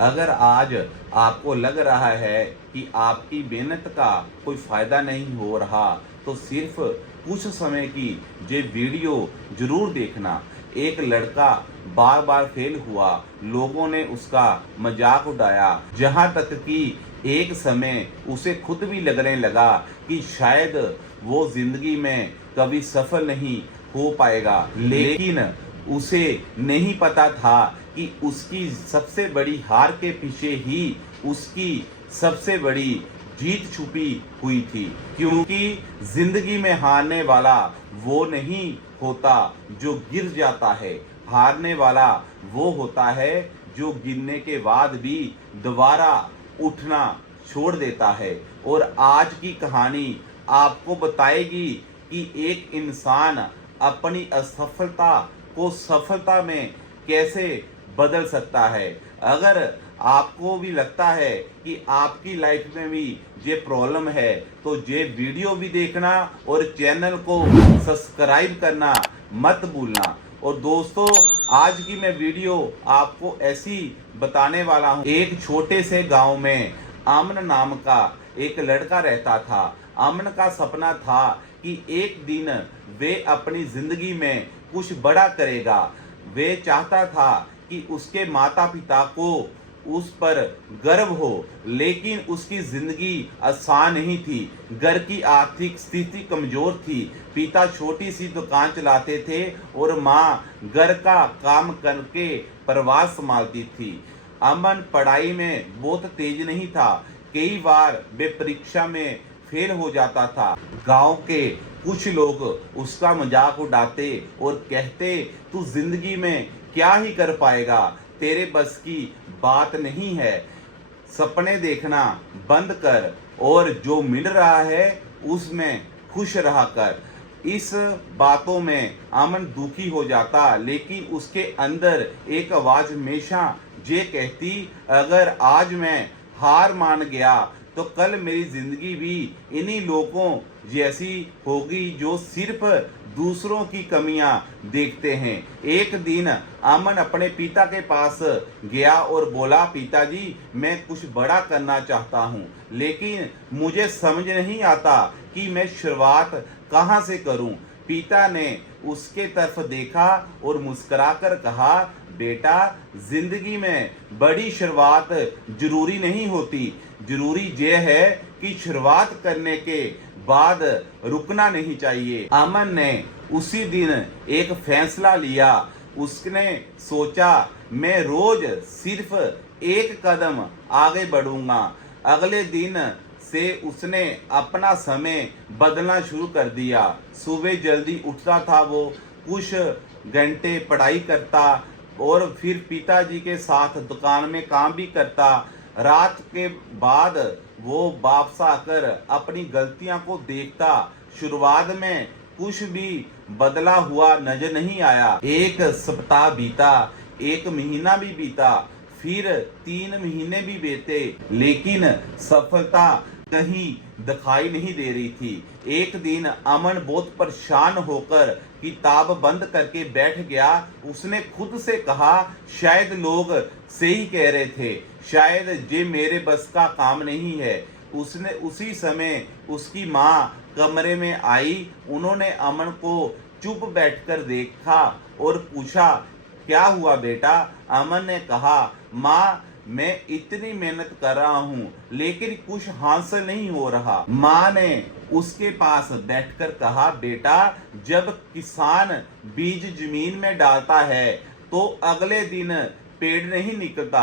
अगर आज आपको लग रहा है कि आपकी मेहनत का कोई फ़ायदा नहीं हो रहा, तो सिर्फ कुछ समय की ये वीडियो ज़रूर देखना। एक लड़का बार बार फेल हुआ, लोगों ने उसका मजाक उड़ाया, जहाँ तक कि एक समय उसे खुद भी लगने लगा कि शायद वो ज़िंदगी में कभी सफल नहीं हो पाएगा। लेकिन उसे नहीं पता था कि उसकी सबसे बड़ी हार के पीछे ही उसकी सबसे बड़ी जीत छुपी हुई थी। क्योंकि जिंदगी में हारने वाला वो नहीं होता जो गिर जाता है, हारने वाला वो होता है जो गिरने के बाद भी दोबारा उठना छोड़ देता है। और आज की कहानी आपको बताएगी कि एक इंसान अपनी असफलता को सफलता में कैसे बदल सकता है। अगर आपको भी लगता है कि आपकी लाइफ में भी ये प्रॉब्लम है, तो ये वीडियो भी देखना और चैनल को सब्सक्राइब करना मत भूलना। और दोस्तों, आज की मैं वीडियो आपको ऐसी बताने वाला हूँ। एक छोटे से गांव में अमन नाम का एक लड़का रहता था। अमन का सपना था कि एक दिन वे अपनी जिंदगी में कुछ बड़ा करेगा। वे चाहता था कि उसके माता पिता को उस पर गर्व हो, लेकिन उसकी जिंदगी आसान नहीं थी। घर की आर्थिक स्थिति कमजोर थी। पिता छोटी सी दुकान चलाते थे और माँ घर का काम करके परिवार संभालती थी। अमन पढ़ाई में बहुत तेज नहीं था। कई बार वे परीक्षा में फेल हो जाता था। गांव के कुछ लोग उसका मजाक उड़ाते और कहते, तू जिंदगी में क्या ही कर पाएगा, तेरे बस की बात नहीं है, सपने देखना बंद कर और जो मिल रहा है उसमें खुश रहा कर। इस बातों में अमन दुखी हो जाता, लेकिन उसके अंदर एक आवाज हमेशा ये कहती, अगर आज मैं हार मान गया तो कल मेरी जिंदगी भी इन्हीं लोगों जैसी होगी जो सिर्फ दूसरों की कमियां देखते हैं। एक दिन अमन अपने पिता के पास गया और बोला, पिताजी, मैं कुछ बड़ा करना चाहता हूं, लेकिन मुझे समझ नहीं आता कि मैं शुरुआत कहां से करूं। पिता ने उसके तरफ देखा और मुस्कुराकर कहा, बेटा, जिंदगी में बड़ी शुरुआत जरूरी नहीं होती, जरूरी यह है कि शुरुआत करने के बाद रुकना नहीं चाहिए। अमन ने उसी दिन एक फैसला लिया। उसने सोचा, मैं रोज सिर्फ एक कदम आगे बढ़ूंगा। अगले दिन से उसने अपना समय बदलना शुरू कर दिया। सुबह जल्दी उठता था वो, कुछ घंटे पढ़ाई करता और फिर पिताजी के साथ दुकान में काम भी करता। रात के बाद वो वापस आकर अपनी गलतियां को देखता। शुरुआत में कुछ भी बदला हुआ नजर नहीं आया। एक सप्ताह बीता, एक महीना भी बीता, फिर 3 महीने भी बीते, लेकिन सफलता कहीं दिखाई नहीं दे रही थी। एक दिन अमन बहुत परेशान होकर किताब बंद करके बैठ गया। उसने खुद से कहा, शायद लोग सही कह रहे थे, शायद ये मेरे बस का काम नहीं है। उसने उसी समय उसकी माँ कमरे में आई। उन्होंने अमन को चुप बैठकर देखा और पूछा, क्या हुआ बेटा? अमन ने कहा, माँ, मैं इतनी मेहनत कर रहा हूँ लेकिन कुछ हासिल नहीं हो रहा। माँ ने उसके पास बैठकर कहा, बेटा, जब किसान बीज जमीन में डालता है तो अगले दिन पेड़ नहीं निकलता।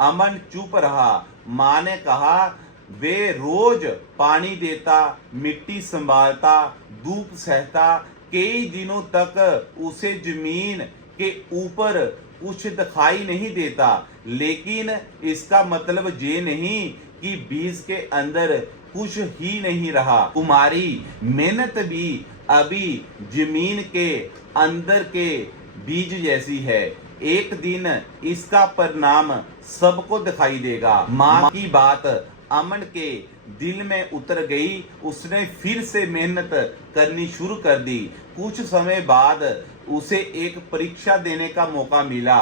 अमन चुप रहा। माँ ने कहा, वे रोज पानी देता, मिट्टी संभालता, धूप सहता, कई दिनों तक उसे जमीन के ऊपर कुछ दिखाई नहीं देता, लेकिन इसका मतलब ये नहीं कि बीज के अंदर कुछ ही नहीं रहा। तुम्हारी मेहनत भी अभी जमीन के अंदर के बीज जैसी है, एक दिन इसका परिणाम सबको दिखाई देगा। माँ की बात अमन के दिल में उतर गई। उसने फिर से मेहनत करनी शुरू कर दी। कुछ समय बाद उसे एक परीक्षा देने का मौका मिला।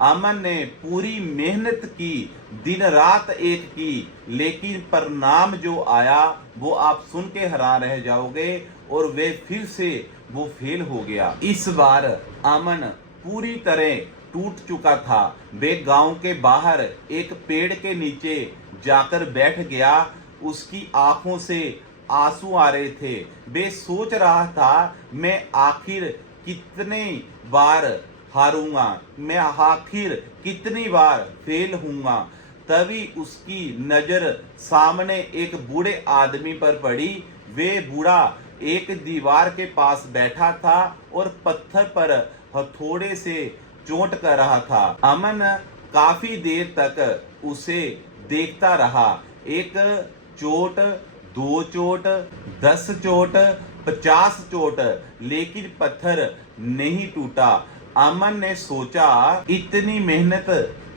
अमन ने पूरी मेहनत की, दिन रात एक की, लेकिन परिणाम जो आया वो आप सुन के हैरान रह जाओगे और वे फिर से वो फेल हो गया। इस बार अमन पूरी तरह टूट चुका था। वे गांव के बाहर एक पेड़ के नीचे जाकर बैठ गया। उसकी आंखों से आंसू आ रहे थे। वे सोच रहा था मैं आखिर कितने बार हारूंगा, मैं आखिर कितनी बार फेल होऊंगा। तभी उसकी नजर सामने एक बूढ़े आदमी पर पड़ी। वे बूढ़ा एक दीवार के पास बैठा था और पत्थर पर हथौड़े से चोट कर रहा था। अमन काफी देर तक उसे देखता रहा। एक चोट, 2 चोट, 10 चोट, 50 चोट, लेकिन पत्थर नहीं टूटा। अमन ने सोचा इतनी मेहनत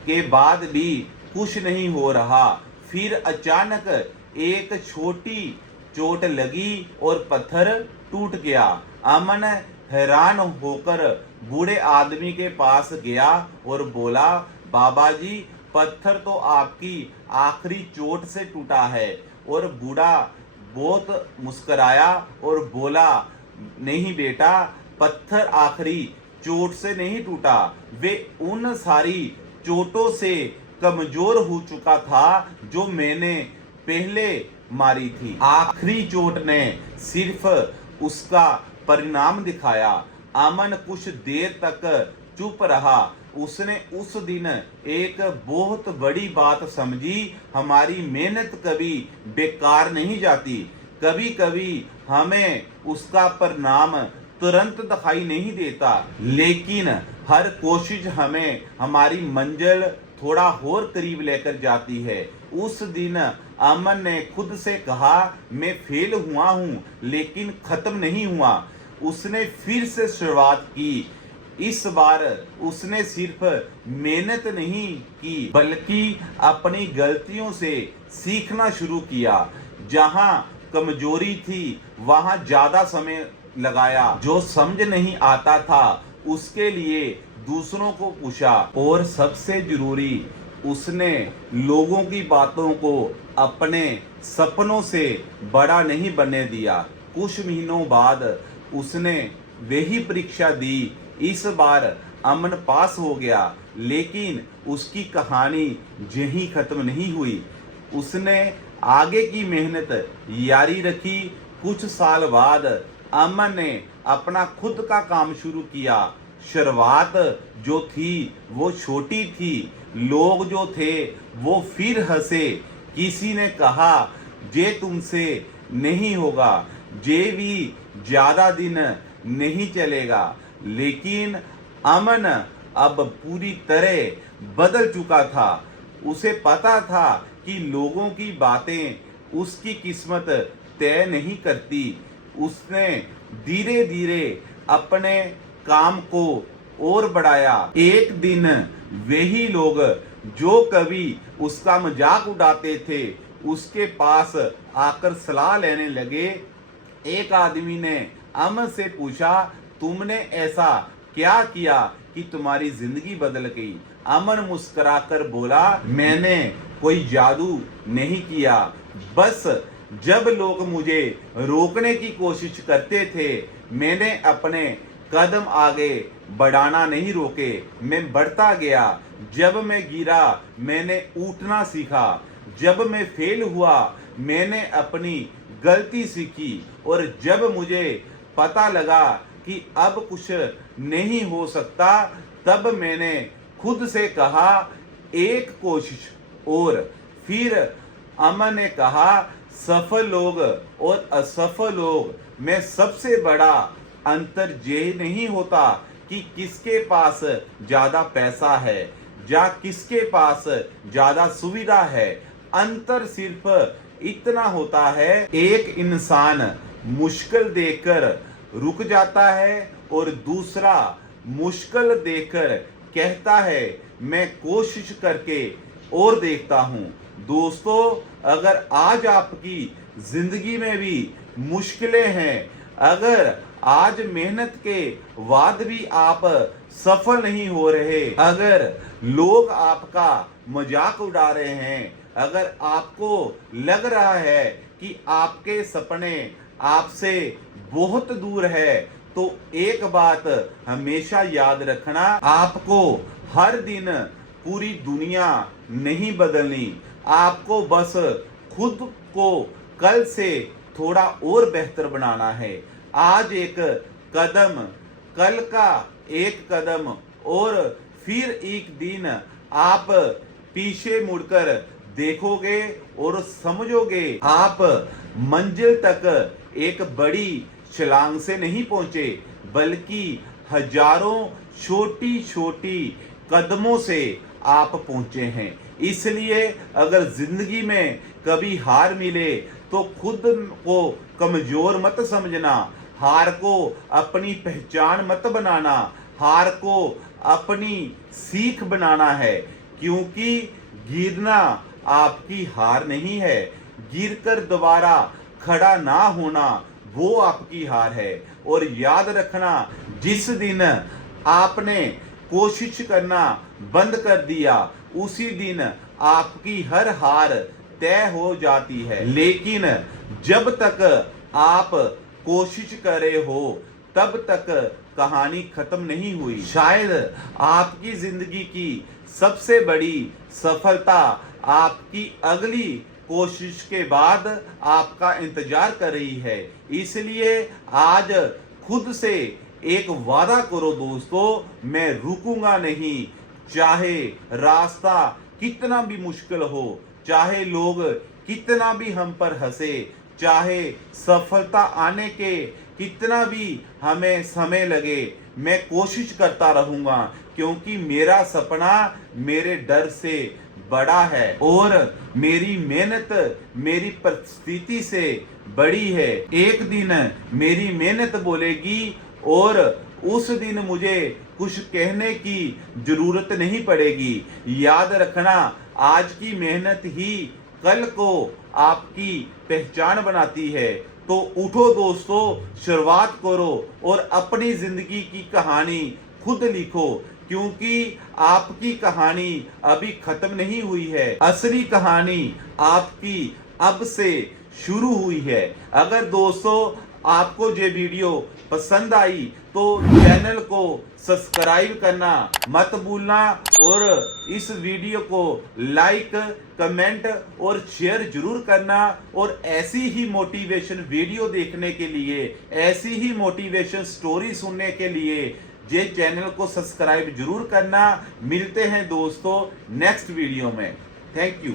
के बाद भी कुछ नहीं हो रहा। फिर अचानक एक छोटी चोट लगी और पत्थर टूट गया। अमन हैरान होकर बूढ़े आदमी के पास गया और बोला, बाबा जी, पत्थर तो आपकी आखिरी चोट से टूटा है। और बूढ़ा बहुत मुस्कराया और बोला, नहीं बेटा, पत्थर आखिरी चोट से नहीं टूटा, वे उन सारी चोटों से कमजोर हो चुका था जो मैंने पहले मारी थी। आखिरी चोट ने सिर्फ उसका परिणाम दिखाया। अमन कुछ देर तक चुप रहा। उसने उस दिन एक बहुत बड़ी बात समझी, हमारी मेहनत कभी बेकार नहीं जाती। कभी कभी हमें उसका परिणाम तुरंत दिखाई नहीं देता, लेकिन हर कोशिश हमें हमारी मंजिल थोड़ा और करीब लेकर जाती है। उस दिन अमन ने खुद से कहा, मैं फेल हुआ हूँ लेकिन खत्म नहीं हुआ। उसने फिर से शुरुआत की। इस बार उसने सिर्फ मेहनत नहीं की बल्कि अपनी गलतियों से सीखना शुरू किया। जहां कमजोरी थी वहां ज्यादा समय लगाया। जो समझ नहीं आता था उसके लिए दूसरों को पूछा। और सबसे जरूरी, उसने लोगों की बातों को अपने सपनों से बड़ा नहीं बनने दिया। कुछ महीनों बाद उसने वही परीक्षा दी। इस बार अमन पास हो गया, लेकिन उसकी कहानी यहीं खत्म नहीं हुई। उसने आगे की मेहनत जारी रखी। कुछ साल बाद अमन ने अपना खुद का काम शुरू किया। शुरुआत जो थी वो छोटी थी। लोग जो थे वो फिर हंसे। किसी ने कहा, जे तुमसे नहीं होगा, जे भी ज्यादा दिन नहीं चलेगा। लेकिन अमन अब पूरी तरह बदल चुका था। उसे पता था कि लोगों की बातें उसकी किस्मत तय नहीं करती। उसने धीरे धीरे अपने काम को और बढ़ाया। एक दिन वही लोग जो कभी उसका मजाक उड़ाते थे उसके पास आकर सलाह लेने लगे। एक आदमी ने अमन से पूछा, तुमने ऐसा क्या किया कि तुम्हारी जिंदगी बदल गई? अमन मुस्कुराकर बोला, मैंने कोई जादू नहीं किया, बस जब लोग मुझे रोकने की कोशिश करते थे मैंने अपने कदम आगे बढ़ाना नहीं रोके, मैं बढ़ता गया। जब मैं गिरा मैंने उठना सीखा, जब मैं फेल हुआ मैंने अपनी गलती सीखी, और जब मुझे पता लगा कि अब कुछ नहीं हो सकता तब मैंने खुद से कहा, एक कोशिश और। फिर अमन ने कहा, सफल लोग और असफल लोग में सबसे बड़ा अंतर ये नहीं होता कि किसके पास ज्यादा पैसा है या किसके पास ज्यादा सुविधा है। अंतर सिर्फ इतना होता है, एक इंसान मुश्किल देखकर रुक जाता है और दूसरा मुश्किल देखकर कहता है मैं कोशिश करके और देखता हूं। दोस्तों, अगर आज आपकी जिंदगी में भी मुश्किलें हैं, अगर आज मेहनत के बाद भी आप सफल नहीं हो रहे, अगर लोग आपका मजाक उड़ा रहे हैं, अगर आपको लग रहा है कि आपके सपने आपसे बहुत दूर है, तो एक बात हमेशा याद रखना, आपको हर दिन पूरी दुनिया नहीं बदलनी, आपको बस खुद को कल से थोड़ा और बेहतर बनाना है। आज एक कदम, कल का एक कदम, और फिर एक दिन आप पीछे मुड़कर देखोगे और समझोगे आप मंजिल तक एक बड़ी छलांग से नहीं पहुंचे, बल्कि हजारों छोटी छोटी कदमों से आप पहुंचे हैं। इसलिए अगर जिंदगी में कभी हार मिले तो खुद को कमजोर मत समझना, हार को अपनी पहचान मत बनाना, हार को अपनी सीख बनाना है, क्योंकि गिरना आपकी हार नहीं है, गिरकर दोबारा खड़ा ना होना वो आपकी हार है। और याद रखना, जिस दिन आपने कोशिश करना बंद कर दिया, उसी दिन आपकी हर हार तय हो जाती है। लेकिन जब तक आप कोशिश कर रहे हो तब तक कहानी खत्म नहीं हुई। शायद आपकी जिंदगी की सबसे बड़ी सफलता आपकी अगली कोशिश के बाद आपका इंतजार कर रही है। इसलिए आज खुद से एक वादा करो दोस्तों, मैं रुकूंगा नहीं, चाहे रास्ता कितना भी मुश्किल हो, चाहे लोग कितना भी हम पर हंसे, चाहे सफलता आने के कितना भी हमें समय लगे, मैं कोशिश करता रहूंगा, क्योंकि मेरा सपना मेरे डर से बड़ा है और मेरी मेहनत मेरी परिस्थिति से बड़ी है। एक दिन मेरी मेहनत बोलेगी और उस दिन मुझे कुछ कहने की जरूरत नहीं पड़ेगी। याद रखना, आज की मेहनत ही कल को आपकी पहचान बनाती है। तो उठो दोस्तों, शुरुआत करो और अपनी जिंदगी की कहानी खुद लिखो, क्योंकि आपकी कहानी अभी खत्म नहीं हुई है, असली कहानी आपकी अब से शुरू हुई है। अगर दोस्तों आपको ये वीडियो पसंद आई तो चैनल को सब्सक्राइब करना मत भूलना और इस वीडियो को लाइक, कमेंट और शेयर जरूर करना। और ऐसी ही मोटिवेशन वीडियो देखने के लिए, ऐसी ही मोटिवेशन स्टोरी सुनने के लिए ये चैनल को सब्सक्राइब जरूर करना। मिलते हैं दोस्तों नेक्स्ट वीडियो में। Thank you.